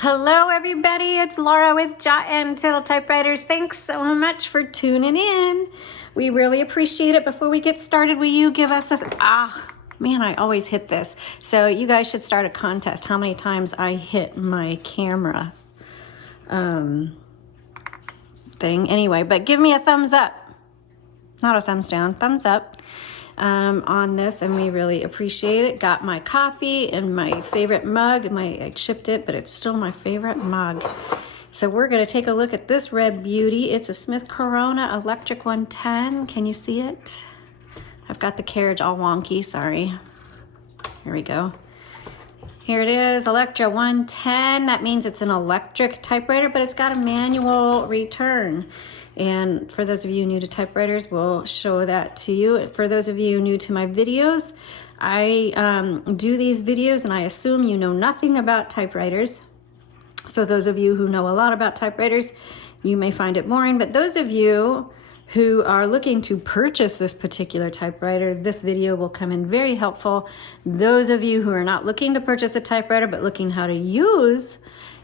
Hello everybody, it's Laura with Untitled Typewriters. Thanks so much for tuning in. We really appreciate it. Before we get started, will you give us man, I always hit this. So you guys should start a contest. How many times I hit my camera thing. Anyway, but give me a thumbs up. Not a thumbs down, thumbs up. On this, and we really appreciate it. Got my coffee and my favorite mug. I chipped it, but it's still my favorite mug. So we're going to take a look at this red beauty. It's a Smith Corona Electric 110. Can you see it? I've got the carriage all wonky, sorry. Here we go. Here it is, Electra 110. That means it's an electric typewriter, but it's got a manual return. And for those of you new to typewriters, we'll show that to you. For those of you new to my videos, I do these videos and I assume you know nothing about typewriters. So those of you who know a lot about typewriters, you may find it boring. But those of you who are looking to purchase this particular typewriter, this video will come in very helpful. Those of you who are not looking to purchase the typewriter, but looking how to use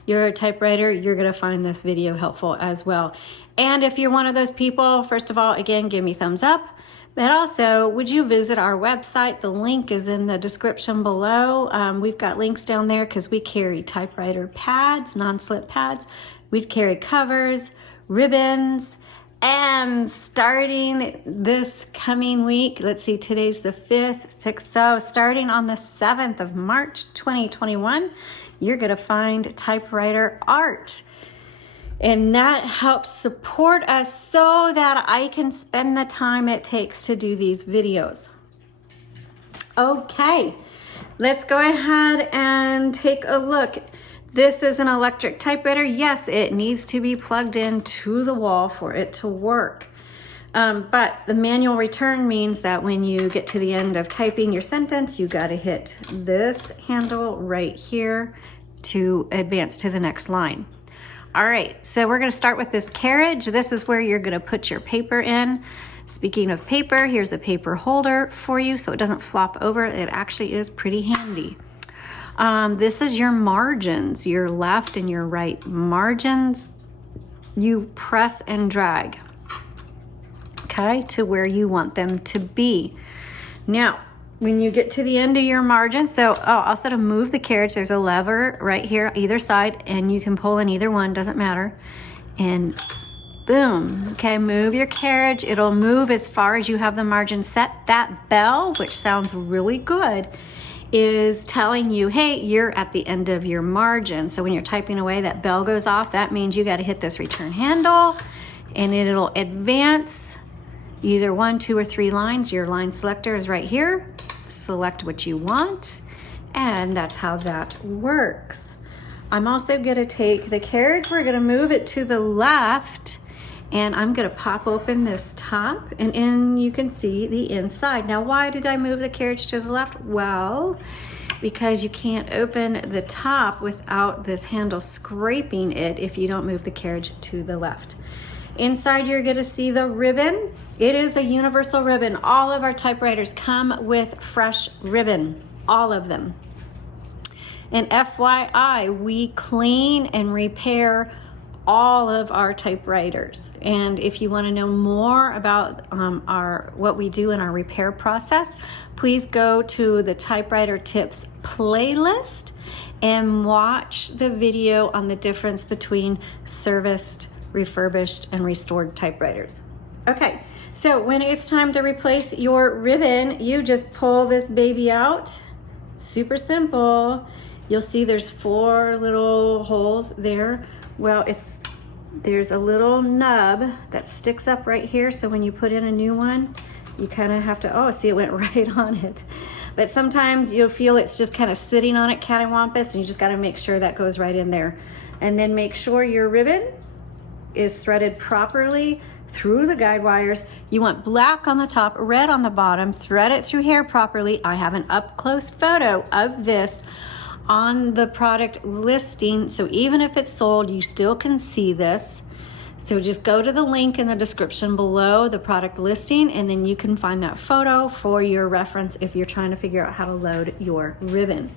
your typewriter, you're gonna find this video helpful as well. And if you're one of those people, first of all, again, give me thumbs up. But also, would you visit our website? The link is in the description below. We've got links down there because we carry typewriter pads, non-slip pads. We carry covers, ribbons, and starting this coming week, let's see, today's the 5th, 6th, so starting on the 7th of March, 2021, you're gonna find typewriter art. And that helps support us so that I can spend the time it takes to do these videos. Okay, let's go ahead and take a look. This is an electric typewriter. Yes, it needs to be plugged into the wall for it to work. But the manual return means that when you get to the end of typing your sentence, you gotta hit this handle right here to advance to the next line. All right, so we're gonna start with this carriage. This is where you're gonna put your paper in. Speaking of paper, here's a paper holder for you so it doesn't flop over. It actually is pretty handy. This is your margins, your left and your right margins. You press and drag, okay, to where you want them to be. Now, when you get to the end of your margin, so also to move the carriage, there's a lever right here either side and you can pull in either one, doesn't matter. And boom, okay, move your carriage. It'll move as far as you have the margin set. That bell, which sounds really good, is telling you, hey, you're at the end of your margin. So when you're typing away, that bell goes off. That means you got to hit this return handle and it'll advance either 1, 2, or 3 lines. Your line selector is right here. Select what you want, and that's how that works. I'm also going to take the carriage, we're going to move it to the left, and I'm going to pop open this top, and you can see the inside. Now, why did I move the carriage to the left? Well, because you can't open the top without this handle scraping it if you don't move the carriage to the left. Inside, you're going to see the ribbon. It is a universal ribbon. All of our typewriters come with fresh ribbon, all of them. And FYI, we clean and repair all of our typewriters. And if you want to know more about what we do in our repair process, please go to the Typewriter Tips playlist and watch the video on the difference between serviced, refurbished, and restored typewriters. Okay, so when it's time to replace your ribbon, you just pull this baby out. Super simple. You'll see there's 4 little holes there. Well, there's a little nub that sticks up right here, so when you put in a new one, you kind of have to, see, it went right on it. But sometimes you'll feel it's just kind of sitting on it cattywampus, and you just got to make sure that goes right in there. And then make sure your ribbon is threaded properly through the guide wires. You want black on the top, red on the bottom, thread it through here properly. I have an up close photo of this on the product listing, so even if it's sold, you still can see this. So just go to the link in the description below the product listing, and then you can find that photo for your reference if you're trying to figure out how to load your ribbon.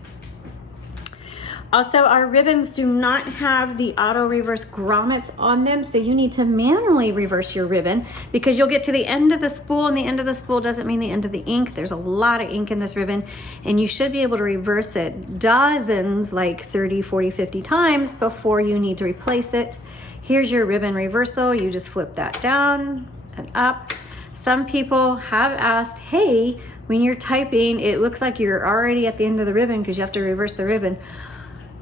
Also, our ribbons do not have the auto reverse grommets on them, so you need to manually reverse your ribbon because you'll get to the end of the spool, and the end of the spool doesn't mean the end of the ink. There's a lot of ink in this ribbon, and you should be able to reverse it dozens, like 30, 40, 50 times before you need to replace it. Here's your ribbon reversal. You just flip that down and up. Some people have asked, hey, when you're typing, it looks like you're already at the end of the ribbon because you have to reverse the ribbon.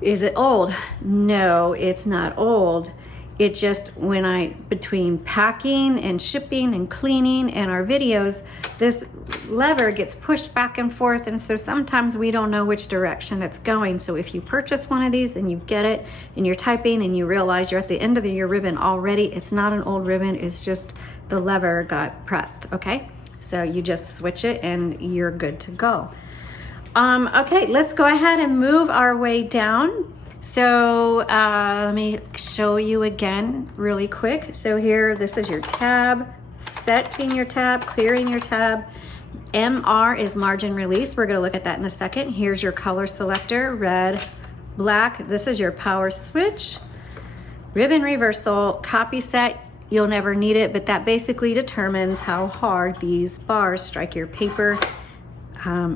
Is it old? No, it's not old. It just, between packing and shipping and cleaning and our videos, this lever gets pushed back and forth, and so sometimes we don't know which direction it's going. So if you purchase one of these and you get it and you're typing and you realize you're at the end of your ribbon already, it's not an old ribbon, it's just the lever got pressed, okay? So you just switch it and you're good to go. Okay, let's go ahead and move our way down. So let me show you again really quick. So here, this is your tab, setting your tab, clearing your tab. MR is margin release. We're gonna look at that in a second. Here's your color selector, red, black. This is your power switch. Ribbon reversal, copy set. You'll never need it, but that basically determines how hard these bars strike your paper.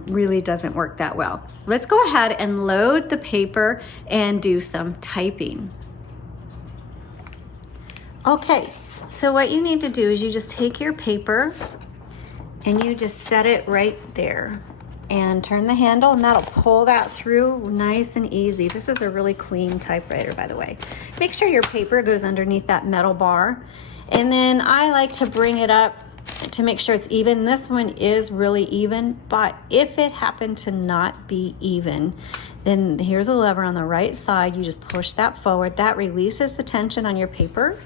Really doesn't work that well. Let's go ahead and load the paper and do some typing. Okay, so what you need to do is you just take your paper and you just set it right there and turn the handle, and that'll pull that through nice and easy. This is a really clean typewriter, by the way. Make sure your paper goes underneath that metal bar. And then I like to bring it up to make sure it's even. This one is really even, but if it happened to not be even, then here's a lever on the right side. You just push that forward. That releases the tension on your paper.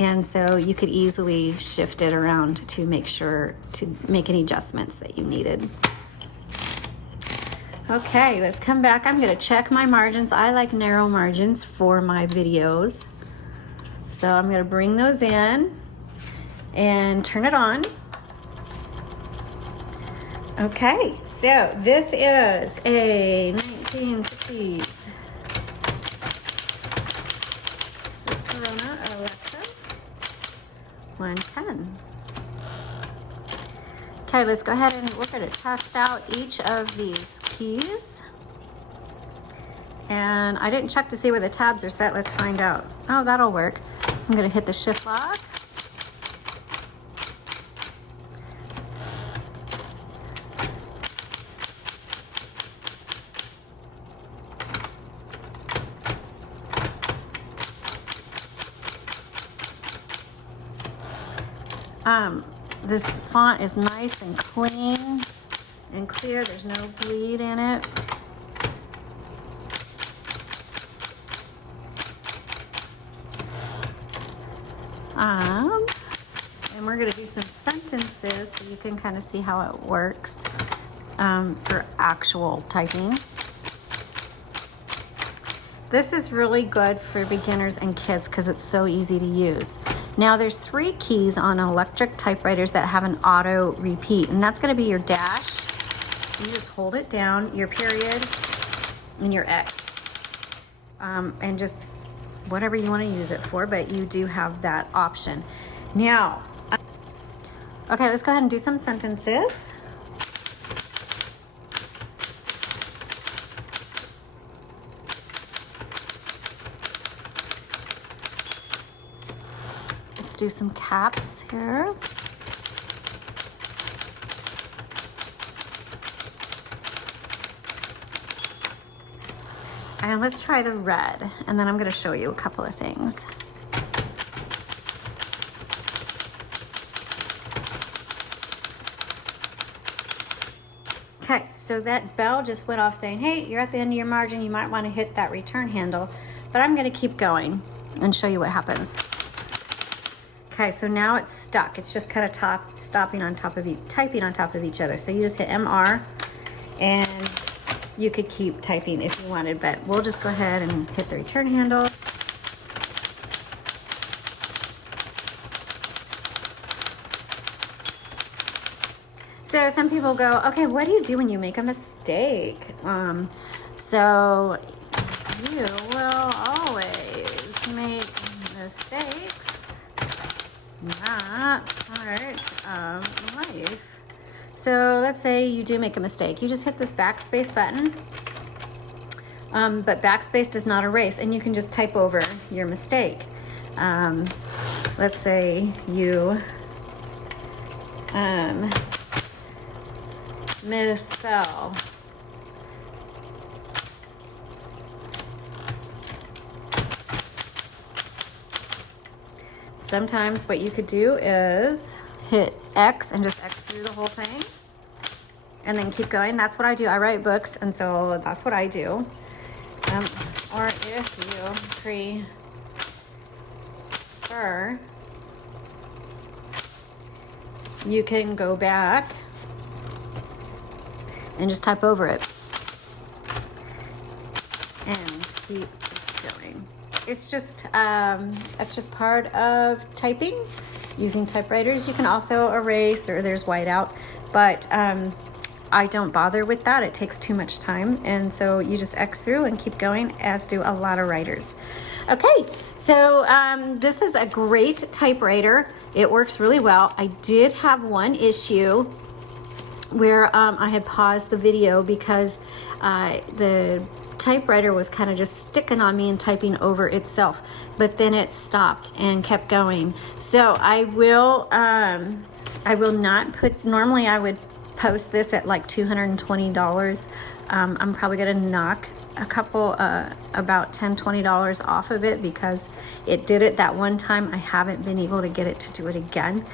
And so you could easily shift it around to make sure to make any adjustments that you needed. Okay, let's come back. I'm gonna check my margins. I like narrow margins for my videos. So I'm gonna bring those in and turn it on. Okay, so this is a 1960s Corona Electra 110. Okay, let's go ahead and we're going to test out each of these keys. And I didn't check to see where the tabs are set. Let's find out. Oh, that'll work. I'm going to hit the shift lock. This font is nice and clean and clear. There's no bleed in it. And we're going to do some sentences so you can kind of see how it works for actual typing. This is really good for beginners and kids because it's so easy to use. Now there's 3 keys on electric typewriters that have an auto repeat, and that's going to be your dash. You just hold it down, your period, and your X. And just whatever you want to use it for, but you do have that option. Now, okay, let's go ahead and do some sentences. Let's do some caps here. And let's try the red, and then I'm going to show you a couple of things. Okay, so that bell just went off saying, hey, you're at the end of your margin, you might want to hit that return handle, but I'm going to keep going and show you what happens. Okay, so now it's stuck. It's just kind of stopping on top of typing on top of each other. So you just hit MR, and you could keep typing if you wanted, but we'll just go ahead and hit the return handle. So some people go, okay, what do you do when you make a mistake? So You will always make mistakes. That's part of life. So let's say you do make a mistake. You just hit this backspace button. But backspace does not erase, and you can just type over your mistake. Let's say you misspell sometimes what you could do is hit X and just X through the whole thing and then keep going. That's what I do. I write books, and so that's what I do. Or if you prefer, you can go back and just type over it and keep going. It's just part of typing using typewriters. You can also erase, or there's whiteout, but I don't bother with that. It takes too much time, and so you just X through and keep going, as do a lot of writers. Okay, so this is a great typewriter. It works really well. I did have one issue where I had paused the video because the typewriter was kind of just sticking on me and typing over itself, but then it stopped and kept going. So I will not put, normally I would post this at like $220. I'm probably gonna knock a couple, about $10, $20 off of it because it did it that one time. I haven't been able to get it to do it again,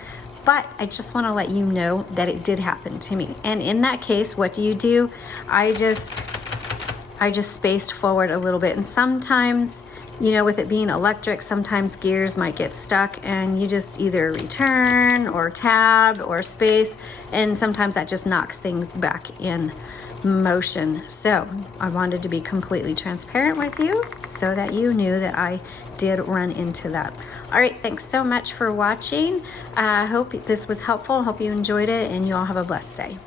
but I just want to let you know that it did happen to me. And in that case, what do? I just spaced forward a little bit, and sometimes, you know, with it being electric, sometimes gears might get stuck and you just either return or tab or space, and sometimes that just knocks things back in motion. So I wanted to be completely transparent with you so that you knew that I did run into that. All right, thanks so much for watching. I hope this was helpful. Hope you enjoyed it, and you all have a blessed day.